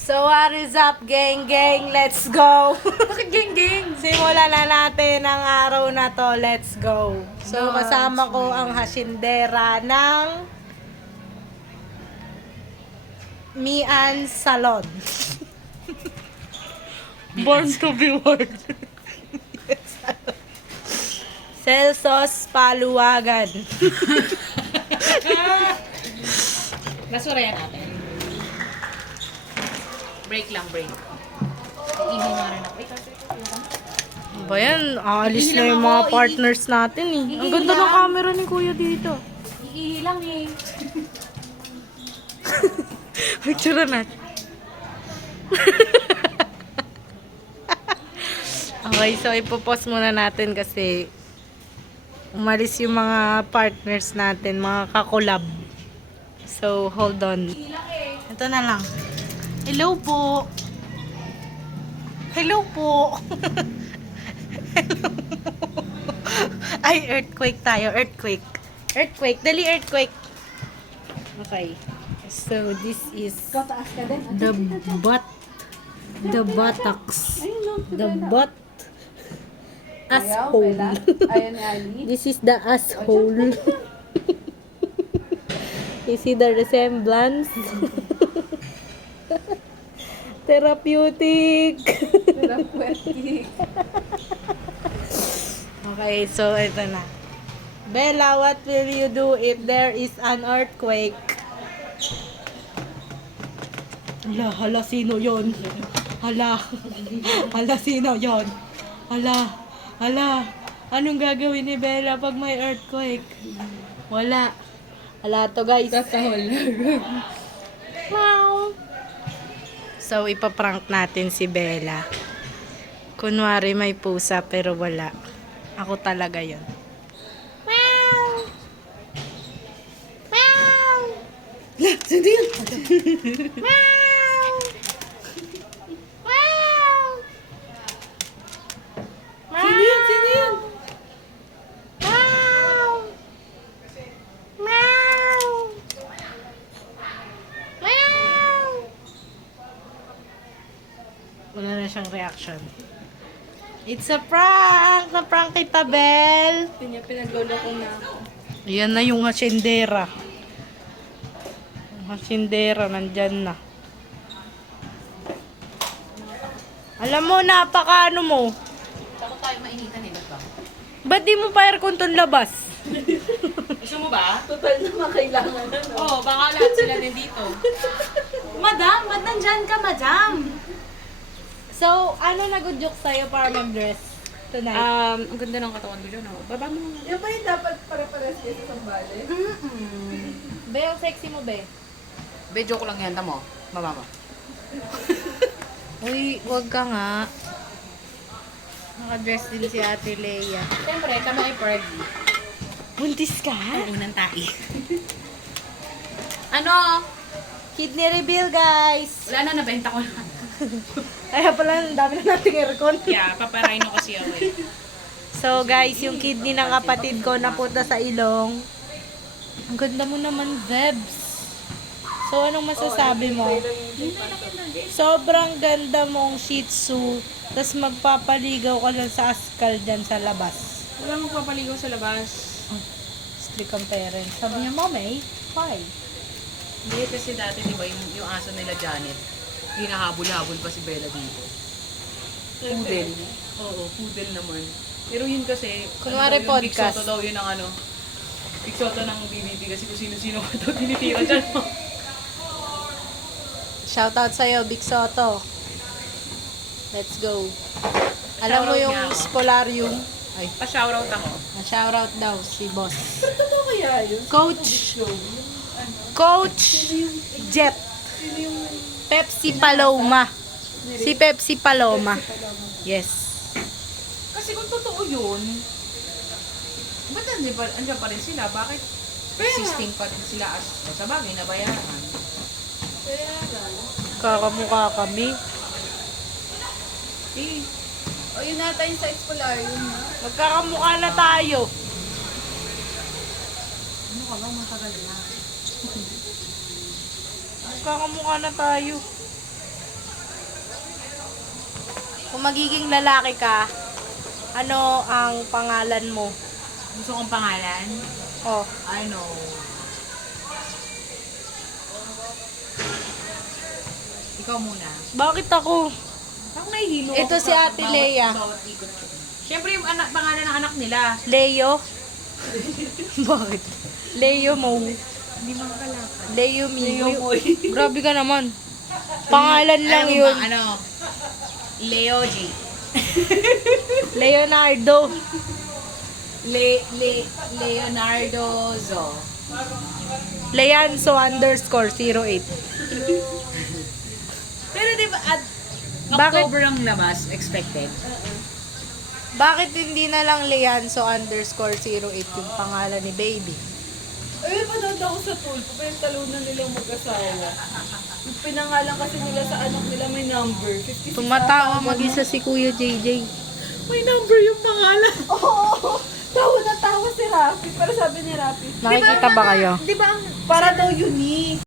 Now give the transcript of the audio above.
So what is up, gang? Let's go! Bakit geng-geng? Simulan na natin ang araw na to. Let's go! So Yes, kasama ko ang hasindera ng Mian Salon. Born to be wild. Celsos Paluwagan. Nasurayan natin. Break lang, break. Iihi nga rin ako. Ba yan? Aalis na yung mga partners natin eh. Ang ganda ng camera ni Kuya dito. Iihi lang eh. Picture natin. Okay, so ipopost muna natin kasi umalis yung mga partners natin, mga kakolab. So, hold on. Ito na lang. Hello po. Hello po. Hello po. Ay, earthquake tayo. Earthquake. Earthquake. Dali, earthquake. Okay. So, this is the butt. The buttocks. The butt. Asshole. Ayan ni Ali. This is the asshole. You see the resemblance? Therapeutic. Therapeutic. Okay, so ito na. Bella, what will you do if there is an earthquake? Hala, sino yon? Hala, sino yon? Hala, anong gagawin ni Bella pag may earthquake? Wala. Hala to, guys. Wow. So, ipaprank natin si Bella. Kunwari may pusa pero wala. Ako talaga yon. Wow! Wow! Sino yun? Wow! Wow! Sino yun? Sino yun? Wow! Wow! Wow! Wala na siyang reaction. It's a prank! Na-prank kita, Bel! Pinaglolo ko na ako. Yan na yung hasindera. Yung hasindera, nandyan na. Alam mo, napaka ano mo. Takot tayo mainitan eh, ba? Ba't di mo pa aircon ton labas? Gusto mo ba? Total naman kailangan na, no? Oo, baka lahat sila nandito. Madam, ba't nandyan ka, madam? So, ano nag-joke sa'yo para mag-dress tonight? Ang ganda ng katawan ko dyan, oh. Baba mo. Yung ba yung dapat pare-pares kayo sa sambali? Be, ang sexy mo, be. Be, joke lang yan, tamo. Baba mo. Uy, wag ka nga. Naka-dress din si Ate Leia. Siyempre, tamo ay Fergie. Buntis ka? Ang unang tai. Ano? Kidney reveal, guys! Wala na, nabenta ko na. Kaya pala, ang dami na nating aircon. Yeah, paparaino kasi ako eh. So, guys, yung kidney ng kapatid ko napunta sa ilong. Ang ganda mo naman, Debs. So, anong masasabi mo? Sobrang ganda mong Shih Tzu, tas magpapaligaw ka lang sa askal dyan sa labas. Wala magpapaligaw sa labas. Strict ang parents. Sabi niya, Mommy, why? Hindi kasi dati, di ba, yung aso nila Janet, hinahabol-habol pa si Bella dito. Poodle. Oo, poodle naman. Pero yun kasi, Kunwari ano daw yun, podcast. Big Soto daw yun ng ano, Big Soto ng BBB kasi kung sino-sino ka daw tinitira dyan. Shoutout sa'yo, Big Soto. Let's go. Alam mo Shoutout yung niya ako. spolarium? Ay, Pa-shoutout ako. shoutout daw si boss. Totoo kaya yun? Coach Jet. Pepsi Paloma. Si Pepsi Paloma. Yes. Kasi kung totoo yun, ba't andyan pa rin sila? Bakit existing pa rin sila as sa bagay na bayaran? Kaya lang. Kakamukha kami. Eh, O yun nata yung sa Expolarium, no? Magkakamukha na tayo. ano ka ba? Matagal na. Magkakamukha na tayo. kung magiging lalaki ka, ano ang pangalan mo? Gusto kong pangalan? Oh, Ano? Ikaw muna. bakit ako? Ako nahihilo Ito ako si Ate Lea. bawat ikot ko. Siyempre yung pangalan ng anak nila. Leo? Bakit? Leo mo. Hindi makakalakad. Leo me. Leo Uy, Moy. grabe ka naman. Pangalan lang Alam mo yun. ba, ano? Leo G. Leonardo. Leonardo Zo. Leanso _08. Pero di ba, at Bakit? October ang labas, expected. Bakit hindi na lang Leanso _08 yung pangalan ni baby? Ay, manood ako sa tulpo. Pinagtalunan nilang mag-asawa. Yung pinangalan kasi nila sa anak nila may number. 56 Tumatawa ata, mag-isa si Kuya JJ. May number yung pangalan. Oo! Tawa na tawa si Rafi. Pero sabi ni Rafi, Nakikita ba kayo? Di ba ang para daw unique.